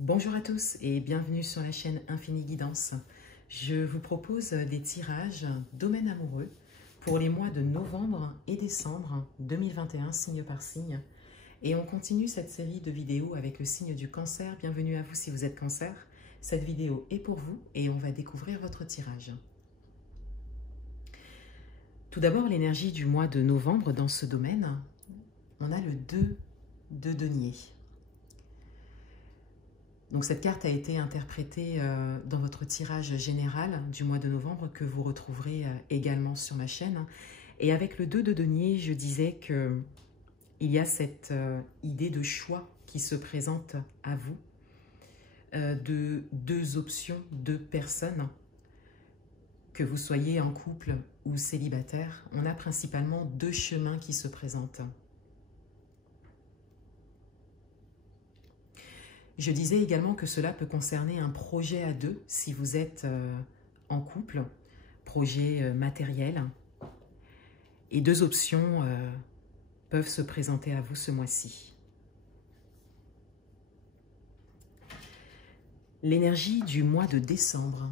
Bonjour à tous et bienvenue sur la chaîne Infini Guidance. Je vous propose des tirages domaine amoureux pour les mois de novembre et décembre 2021, signe par signe. Et on continue cette série de vidéos avec le signe du Cancer. Bienvenue à vous si vous êtes Cancer. Cette vidéo est pour vous et on va découvrir votre tirage. Tout d'abord, l'énergie du mois de novembre dans ce domaine. On a le 2 de denier. Donc cette carte a été interprétée dans votre tirage général du mois de novembre que vous retrouverez également sur ma chaîne. Et avec le 2 de denier, je disais qu'il y a cette idée de choix qui se présente à vous, de deux options, deux personnes, que vous soyez en couple ou célibataire. On a principalement deux chemins qui se présentent. Je disais également que cela peut concerner un projet à deux si vous êtes en couple, projet matériel. Et deux options peuvent se présenter à vous ce mois-ci. L'énergie du mois de décembre.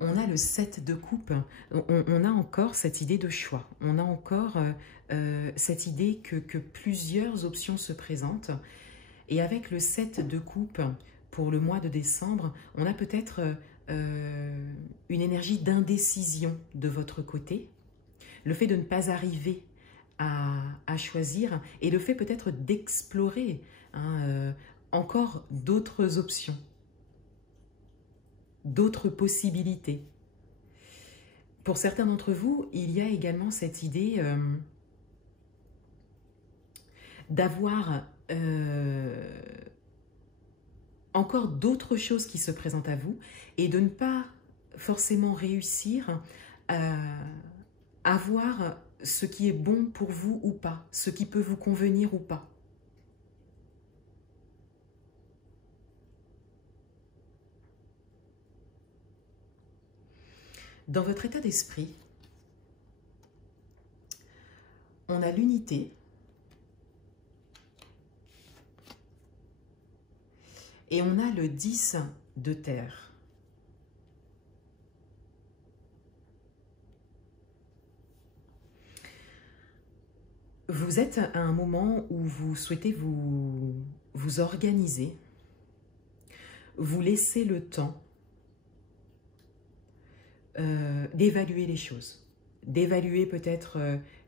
On a le 7 de coupe, on a encore cette idée de choix, on a encore cette idée que plusieurs options se présentent. Et avec le 7 de coupe pour le mois de décembre, on a peut-être une énergie d'indécision de votre côté, le fait de ne pas arriver à choisir et le fait peut-être d'explorer encore d'autres options, d'autres possibilités. Pour certains d'entre vous, il y a également cette idée d'avoir encore d'autres choses qui se présentent à vous et de ne pas forcément réussir à voir ce qui est bon pour vous ou pas, ce qui peut vous convenir ou pas. Dans votre état d'esprit, on a l'unité et on a le 10 de terre. Vous êtes à un moment où vous souhaitez vous organiser, vous laisser le temps d'évaluer les choses, d'évaluer peut-être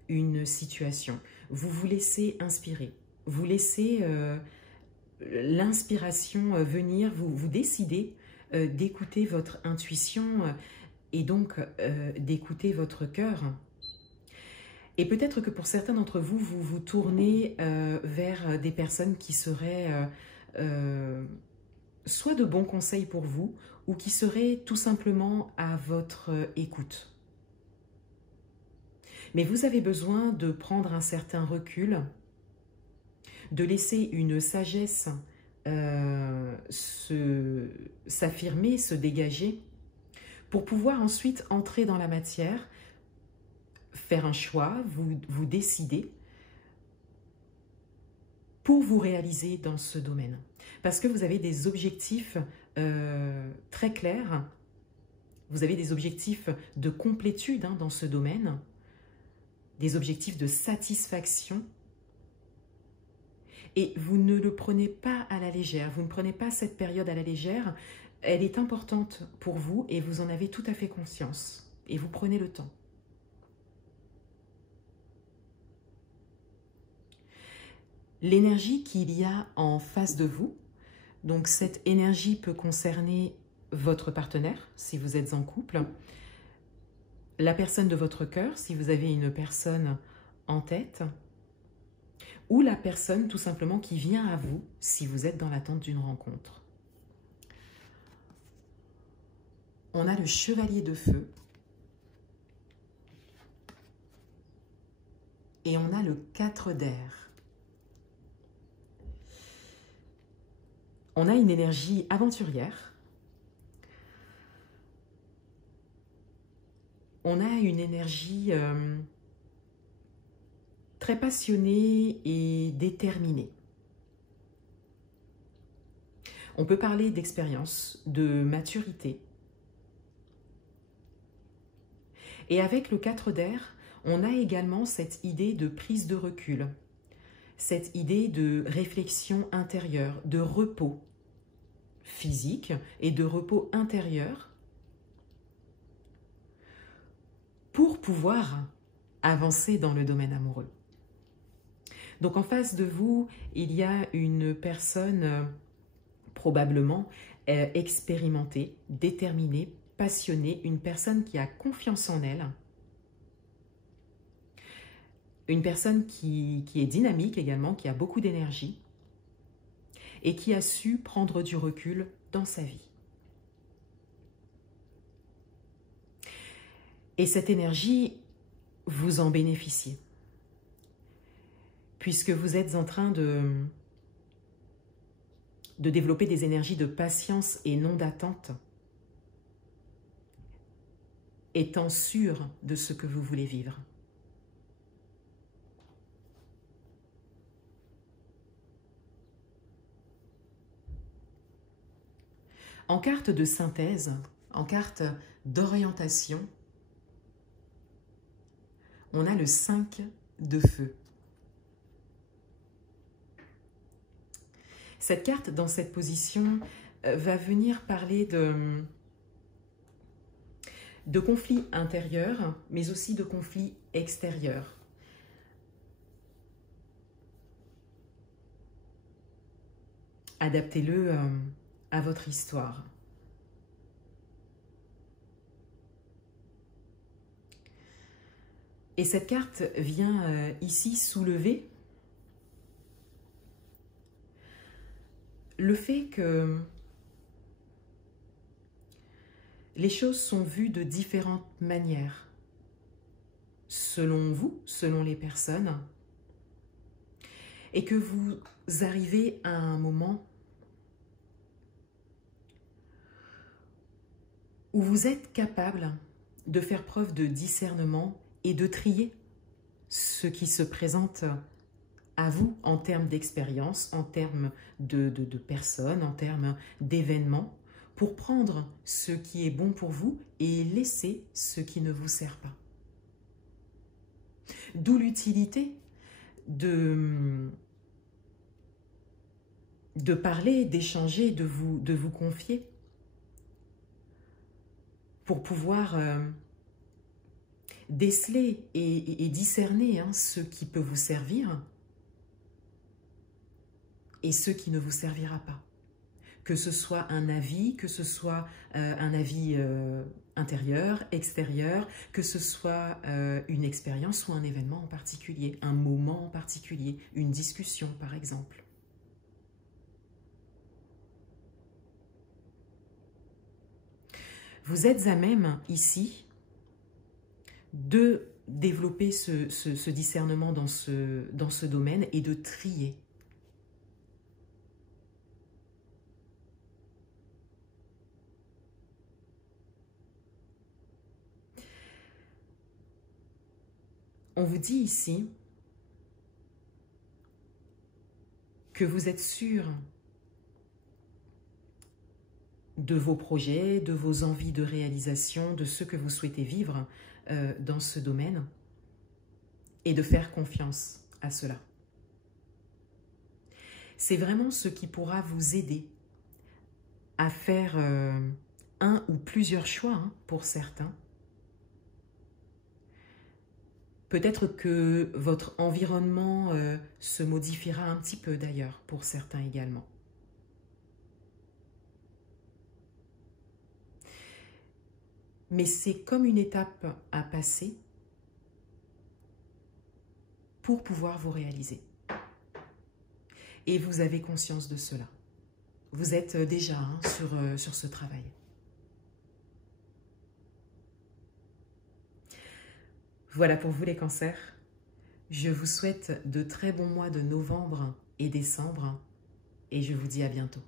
une situation. Vous vous laissez inspirer, vous laissez l'inspiration venir, vous décidez d'écouter votre intuition et donc d'écouter votre cœur. Et peut-être que pour certains d'entre vous, vous vous tournez vers des personnes qui seraient soit de bons conseils pour vous, ou qui seraient tout simplement à votre écoute. Mais vous avez besoin de prendre un certain recul, de laisser une sagesse s'affirmer, se dégager, pour pouvoir ensuite entrer dans la matière, faire un choix, vous décider pour vous réaliser dans ce domaine. Parce que vous avez des objectifs très clairs, vous avez des objectifs de complétude dans ce domaine, des objectifs de satisfaction, et vous ne le prenez pas à la légère, vous ne prenez pas cette période à la légère, elle est importante pour vous et vous en avez tout à fait conscience, et vous prenez le temps. L'énergie qu'il y a en face de vous, donc cette énergie peut concerner votre partenaire, si vous êtes en couple, la personne de votre cœur, si vous avez une personne en tête, ou la personne tout simplement qui vient à vous, si vous êtes dans l'attente d'une rencontre. On a le chevalier de feu, et on a le 4 d'air. On a une énergie aventurière. On a une énergie très passionnée et déterminée. On peut parler d'expérience, de maturité. Et avec le 4 d'air, on a également cette idée de prise de recul, cette idée de réflexion intérieure, de repos physique et de repos intérieur pour pouvoir avancer dans le domaine amoureux. Donc en face de vous, il y a une personne probablement expérimentée, déterminée, passionnée, une personne qui a confiance en elle, une personne qui est dynamique également, qui a beaucoup d'énergie et qui a su prendre du recul dans sa vie. Et cette énergie, vous en bénéficiez, puisque vous êtes en train de développer des énergies de patience et non d'attente, étant sûr de ce que vous voulez vivre. En carte de synthèse, en carte d'orientation, on a le 5 de feu. Cette carte, dans cette position, va venir parler de conflits intérieurs, mais aussi de conflits extérieurs. Adaptez-le à votre histoire. Et cette carte vient ici soulever le fait que les choses sont vues de différentes manières, selon vous, selon les personnes, et que vous arrivez à un moment où vous êtes capable de faire preuve de discernement et de trier ce qui se présente à vous en termes d'expérience, en termes de personnes, en termes d'événements, pour prendre ce qui est bon pour vous et laisser ce qui ne vous sert pas. D'où l'utilité de parler, d'échanger, de vous confier, pour pouvoir déceler et discerner ce qui peut vous servir et ce qui ne vous servira pas. Que ce soit un avis, que ce soit un avis intérieur, extérieur, que ce soit une expérience ou un événement en particulier, un moment en particulier, une discussion par exemple. Vous êtes à même ici de développer ce discernement dans ce domaine et de trier. On vous dit ici que vous êtes sûr de vos projets, de vos envies de réalisation, de ce que vous souhaitez vivre dans ce domaine et de faire confiance à cela. C'est vraiment ce qui pourra vous aider à faire un ou plusieurs choix pour certains. Peut-être que votre environnement se modifiera un petit peu d'ailleurs pour certains également. Mais c'est comme une étape à passer pour pouvoir vous réaliser. Et vous avez conscience de cela. Vous êtes déjà sur ce travail. Voilà pour vous les cancers. Je vous souhaite de très bons mois de novembre et décembre et je vous dis à bientôt.